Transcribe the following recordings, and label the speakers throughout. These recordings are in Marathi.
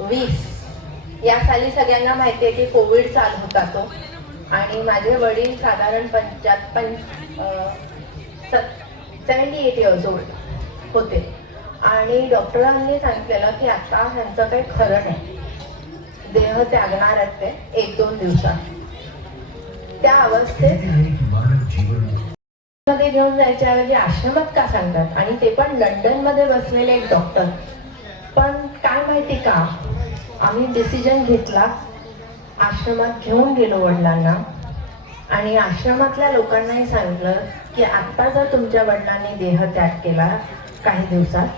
Speaker 1: वीस. या साली सगळ्यांना माहिती आहे की कोविड चालू होता तो. आणि माझे वडील साधारण पंचा पं सेवन्टी एट इयर्स ओल्ड होते. आणि डॉक्टरांनी सांगितलेलं की आता ह्यांचं काही खरं नाही. देह त्यागणार आहेत ते एक दोन दिवसात. त्या अवस्थेत मध्ये घेऊन जायच्या ऐवजी आश्रमात का सांगतात? आणि ते पण लंडनमध्ये बसलेले एक डॉक्टर. काय माहिती का? आम्ही डिसिजन घेतला. आश्रमात घेऊन गेलो वडिलांना. आणि आश्रमातल्या लोकांनाही सांगितलं की आत्ता जर तुमच्या वडिलांनी देह त्याग केला काही दिवसात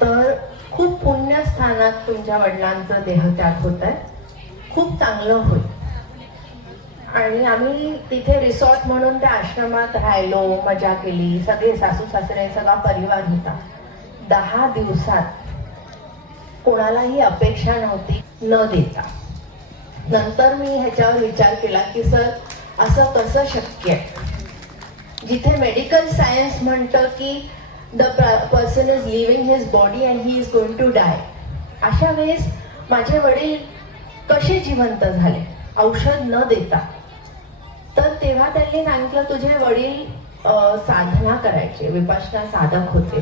Speaker 1: तर खूप पुण्यस्थानात तुमच्या वडिलांचं देह त्याग होत आहे खूप चांगलं होईल. आणि आम्ही तिथे रिसॉर्ट म्हणून त्या आश्रमात राहिलो मजा केली. सगळे सासू सासरे सगळा परिवार होता. दहा दिवसात कोणालाही अपेक्षा नव्हती. न देता. नंतर मी ह्याच्यावर विचार केला की सर असं कसं शक्य? आहे जिथे मेडिकल सायन्स म्हणतं की the person is living his body and he is going to die अशा वेळेस माझे वडील कसे जिवंत झाले? औषध न देता. तर तेव्हा त्यांनी सांगितलं तुझे वडील साधना करायचे विपासना साधक होते.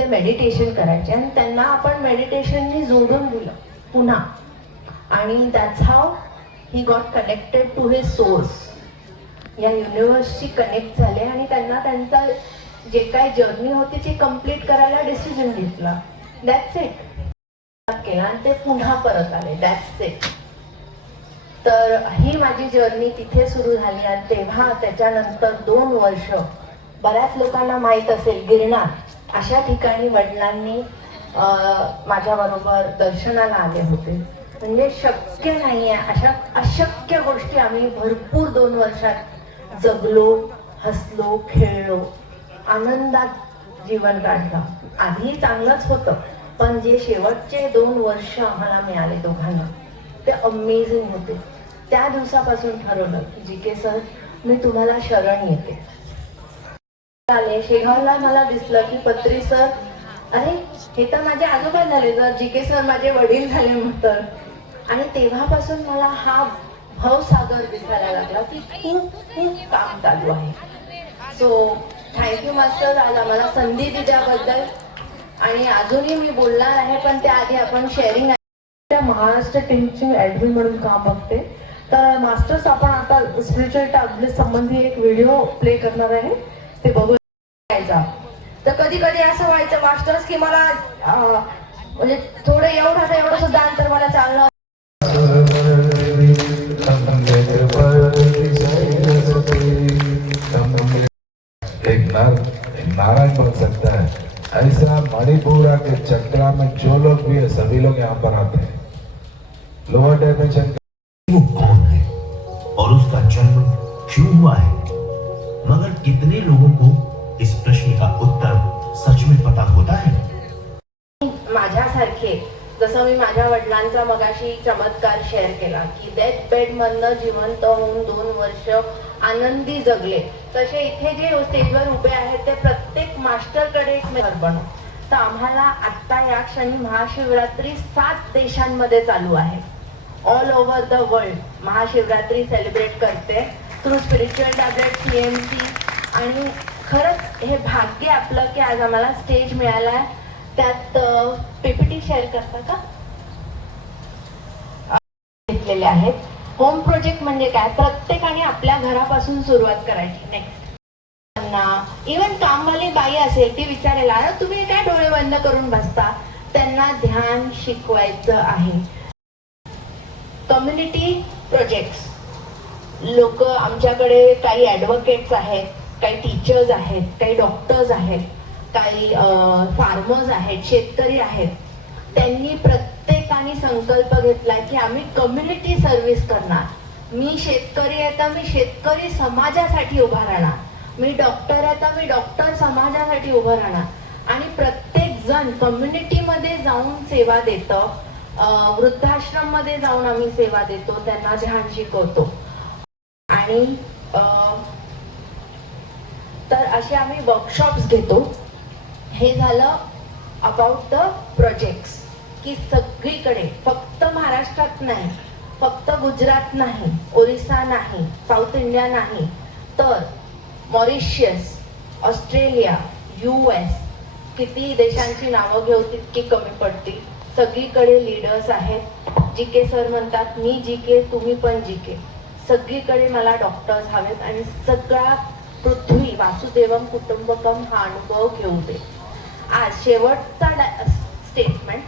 Speaker 1: ते मेडिटेशन करायचे. आणि त्यांना आपण मेडिटेशननी जोडून दिलं. पुन्हा. आणि that's how he got connected to his source या युनिव्हर्सशी कनेक्ट झाले आणि त्यांना त्यांचा जे काय जर्नी होती ती कंप्लीट करायला डिसिजन घेतला. दॅट्स इट केला आणि ते पुन्हा परत आले. दॅट्स इट तर ही माझी जर्नी तिथे सुरू झाली. आणि तेव्हा त्याच्यानंतर दोन वर्ष बऱ्याच लोकांना माहीत असेल गिरणार अशा ठिकाणी वडिलांनी माझ्याबरोबर दर्शनाला आले होते. म्हणजे शक्य नाही आहे अशा अशक्य गोष्टी आम्ही भरपूर दोन वर्षात जगलो हसलो खेळलो आनंदात जीवन काढलं. आधी चांगलंच होतं पण जे शेवटचे दोन वर्ष आम्हाला मिळाले दोघांना ते अमेझिंग होते. त्या दिवसापासून ठरवलं की जी के सर मी तुम्हाला शरण येते. आले. शेगावला मला दिसलं की पत्री सर अरे हे तर माझे आजोबा झाले जर जी के सर माझे वडील झाले म्हणतात. आणि तेव्हापासून मला हा भवसागर दिसायला लागला की खूप खूप काम चालू आहे. सो थँक्यू मास्टर आज आम्हाला संधी दिल्याबद्दल. आणि अजूनही मी बोलणार आहे पण त्याआधी आपण शेअरिंग
Speaker 2: महाराष्ट्र टीमची ऍडमिन म्हणून काम बघते. तर मास्टर्स आपण आता स्पिरिच्युअल टॅबलेट संबंधी एक व्हिडिओ प्ले करणार आहे. ते बघू
Speaker 1: व्हायचा तर कधी कधी असं व्हायचं मास्टर्स की मला म्हणजे थोडं एवढं एवढं सुद्धा अंतर मला चाललं
Speaker 3: एक नर एक नारायण बन सकता है ऐसा मणिपुरा के चक्रा में जो लोग भी है सभी लोग यहाँ पर आते हैं लोअर डायमेंशन
Speaker 4: वो कौन है और उसका जन्म क्यों हुआ है? मगर कितने लोगों को इस प्रश्न का उत्तर सच में पता होता है?
Speaker 1: माझ्यासारखे जसं मी माझ्या वडिलांचा मगाशी चमत्कार शेअर केला की डेथ बेड मधनं जिवंत होऊन दोन वर्ष आनंदी जगले. तसे इथे जे स्टेजवर उभे आहेत ते प्रत्येक मास्टरकडे एक मेहर बनव तर आम्हाला आत्ता या क्षणी महाशिवरात्री सात देशांमध्ये चालू आहे. All over the world Mahashivratri celebrate करते. Through spiritual tablet C M C आणि खरंच हे भाग्य आपलं की आज आम्हाला स्टेज मिळाला. आहे त्यात पीपीटी शेअर करता का? घेतलेले आहेत. होम प्रोजेक्ट म्हणजे काय? प्रत्येकाने आपल्या घरापासून सुरुवात करायची. नेक्स्ट इवन कामवाली बाई असेल ती विचारेल अरे तुम्ही काय डोळे बंद करून बसता? त्यांना ध्यान शिकवायचं आहे. कम्युनिटी प्रोजेक्ट्स लोक आमच्याकडे काही ॲडव्होकेट्स आहेत. काही टीचर्स आहेत काही डॉक्टर्स आहेत काही फार्मर्स आहेत शेतकरी आहेत. त्यांनी प्रत्येकाने संकल्प घेतलाय की आम्ही कम्युनिटी सर्व्हिस करणार. मी शेतकरी आहे तर मी शेतकरी समाजासाठी उभा राहणार. मी डॉक्टर आहे तर मी डॉक्टर समाजासाठी उभं राहणार. आणि प्रत्येक जण कम्युनिटीमध्ये जाऊन सेवा देतं. वृद्धाश्रममध्ये जाऊन आम्ही सेवा देतो त्यांना ध्यान शिकवतो. आणि तर असे आम्ही वर्कशॉप्स घेतो. हे झालं अबाउट द प्रोजेक्ट्स की सगळीकडे फक्त महाराष्ट्रात नाही फक्त गुजरात नाही ओरिसा नाही साऊथ इंडिया नाही तर मॉरिशियस ऑस्ट्रेलिया यू एस किती देशांची नावं घेऊ तितकी कमी पडतील. सगळीकडे लीडर्स आहेत. जी के सर म्हणतात मी जी के तुम्ही पण जी के सगळीकडे मला डॉक्टर्स हवेत आणि सगळा पृथ्वी वासुदेवम कुटुंबकम हा अनुभव घेऊ दे. आज शेवटचा स्टेटमेंट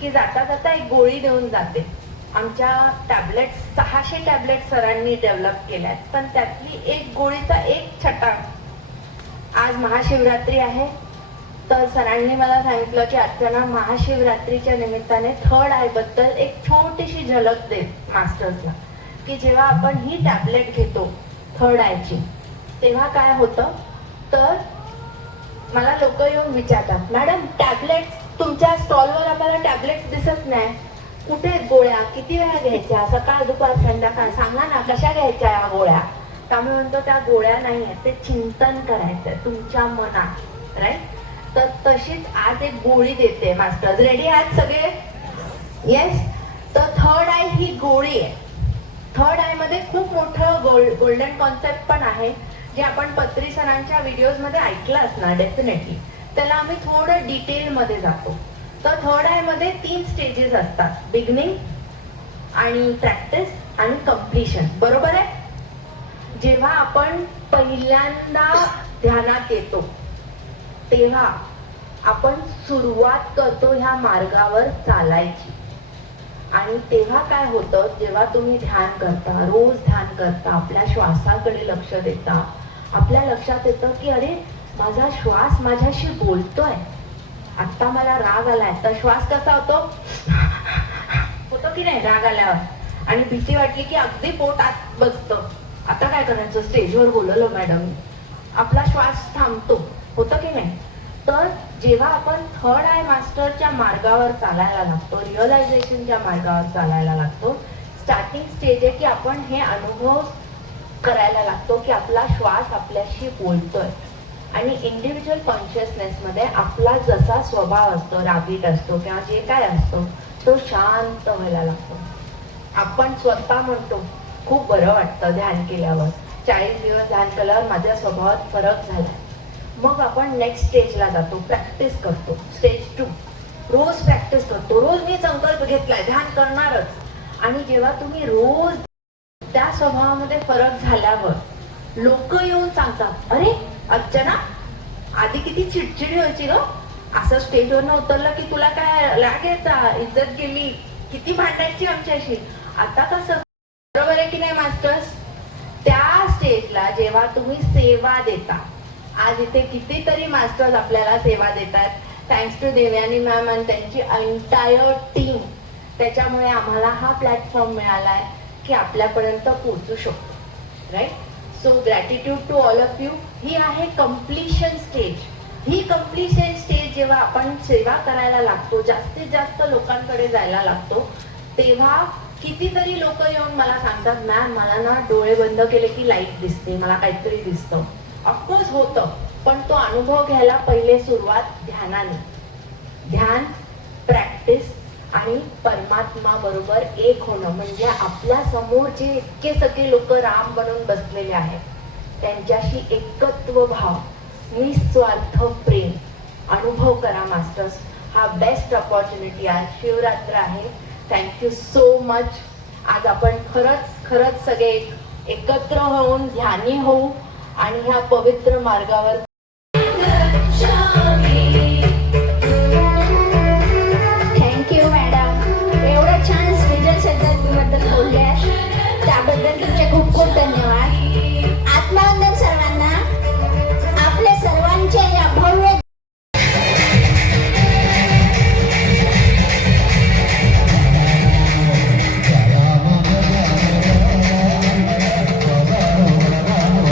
Speaker 1: की जाता जाता एक गोळी देऊन जाते. आमच्या टॅबलेट सहाशे टॅबलेट सरांनी डेव्हलप केल्या आहेत पण त्यातली एक गोळीचा एक छटा. आज महाशिवरात्री आहे तर सरांनी मला सांगितलं की अर्चना महाशिवरात्रीच्या निमित्ताने थर्ड आयबद्दल एक छोटीशी झलक दे मास्टर्सला की जेव्हा आपण ही टॅबलेट घेतो थर्ड आयची तेव्हा काय होतं? तर मला लोक येऊन विचारतात मॅडम टॅबलेट तुमच्या स्टॉलवर आम्हाला टॅबलेट्स दिसत नाही. कुठे आहेत गोळ्या? किती वेळा घ्यायच्या? सकाळ दुपार संध्याकाळ? सांगा ना कशा घ्यायच्या या गोळ्या? त्यामुळे म्हणतो त्या गोळ्या नाही आहेत ते चिंतन करायचंय तुमच्या मनात. राईट तर तशीच आज एक गोळी देते मास्टर रेडी आहात सगळे? येस तर थर्ड आय ही गोळी आहे. थर्ड आयमध्ये खूप मोठं गोल्ड गोल्डन कॉन्सेप्ट पण आहे. जे आपण पत्री सरांच्या व्हिडिओजमध्ये ऐकलं असणार डेफिनेटली त्याला आम्ही थोडं डिटेल मध्ये जातो. तर थर्ड आयमध्ये तीन स्टेजेस असतात. बिगनिंग आणि प्रॅक्टिस आणि कम्प्लिशन बरोबर आहे? जेव्हा आपण पहिल्यांदा ध्यानात येतो तेव्हा आपण सुरुवात करतो ह्या मार्गावर चालायची. आणि तेव्हा काय होतं? जेव्हा तुम्ही ध्यान करता रोज ध्यान करता आपल्या श्वासाकडे लक्ष देता आपल्या लक्षात येतं की अरे माझा श्वास माझ्याशी बोलतोय. आत्ता मला राग आलाय. तर श्वास कसा होतो? होतो की नाही राग आल्यावर? आणि भीती वाटली की अगदी पोट आत बसतं. आता काय करायचं? स्टेजवर बोलवलं मॅडम. आपला श्वास थांबतो. होतं की नाही? तर जेव्हा आपण थर्ड आय मास्टरच्या मार्गावर चालायला लागतो रिअलायझेशनच्या मार्गावर चालायला लागतो स्टार्टिंग स्टेज आहे की आपण हे अनुभव करायला लागतो की आपला श्वास आपल्याशी बोलतोय. आणि इंडिव्हिज्युअल कॉन्शियसनेसमध्ये आपला जसा स्वभाव असतो रागीट असतो किंवा जे काय असतो तो शांत व्हायला लागतो. आपण स्वतः म्हणतो खूप बरं वाटतं ध्यान केल्यावर. चाळीस दिवस ध्यान केल्यावर माझ्या स्वभावात फरक झाला मग आपण नेक्स्ट स्टेजला जातो प्रॅक्टिस करतो. स्टेज टू रोज प्रॅक्टिस करतो. रोज मी संकल्प घेतलाय ध्यान करणारच. आणि जेव्हा तुम्ही रोज स्वभावामध्ये फरक झाल्यावर लोक येऊन सांगतात अरे अर्चना आधी किती चिडचिडी व्हायची ग? असं स्टेजवरनं उतरलं की तुला काय लाग यायचा? इज्जत गेली. किती भांडायची आमच्याशी? आता कसं? बरोबर आहे की नाही मास्टर्स? त्या स्टेजला जेव्हा तुम्ही सेवा देता आज इथे कितीतरी मास्टर्स आपल्याला सेवा देतात. थँक्स टू देवयानी मॅम आणि त्यांची एंटायर टीम त्याच्यामुळे आम्हाला हा प्लॅटफॉर्म मिळालाय. की आपल्यापर्यंत पोहोचू शकतो right so gratitude to all of you ही आहे कम्प्लिशन स्टेज ही कम्प्लिशन स्टेज जेव्हा आपण सेवा करायला लागतो जास्तीत जास्त लोकांकडे जायला लागतो तेव्हा कितीतरी लोक येऊन मला सांगतात मॅम मला ना डोळे बंद केले की लाइट दिसते मला काहीतरी दिसतं. ऑफकोर्स होतं पण तो अनुभव घ्यायला पहिले सुरुवात ध्यानाने. ध्यान आणि परमात्मा बरोबर एक होणं म्हणजे आपल्यासमोर जे इतके सगळे लोक राम बनून बसलेले आहेत त्यांच्याशी एकत्व भाव निस्वार्थ प्रेम. अनुभव करा मास्टर्स. हा बेस्ट ऑपॉर्च्युनिटी आज शिवरात्र आहे. थँक्यू सो मच आज आपण खरंच खरंच सगळे एकत्र होऊन ध्यानी होऊ आणि ह्या पवित्र मार्गावर
Speaker 5: सर्वांचे खूप खूप धन्यवाद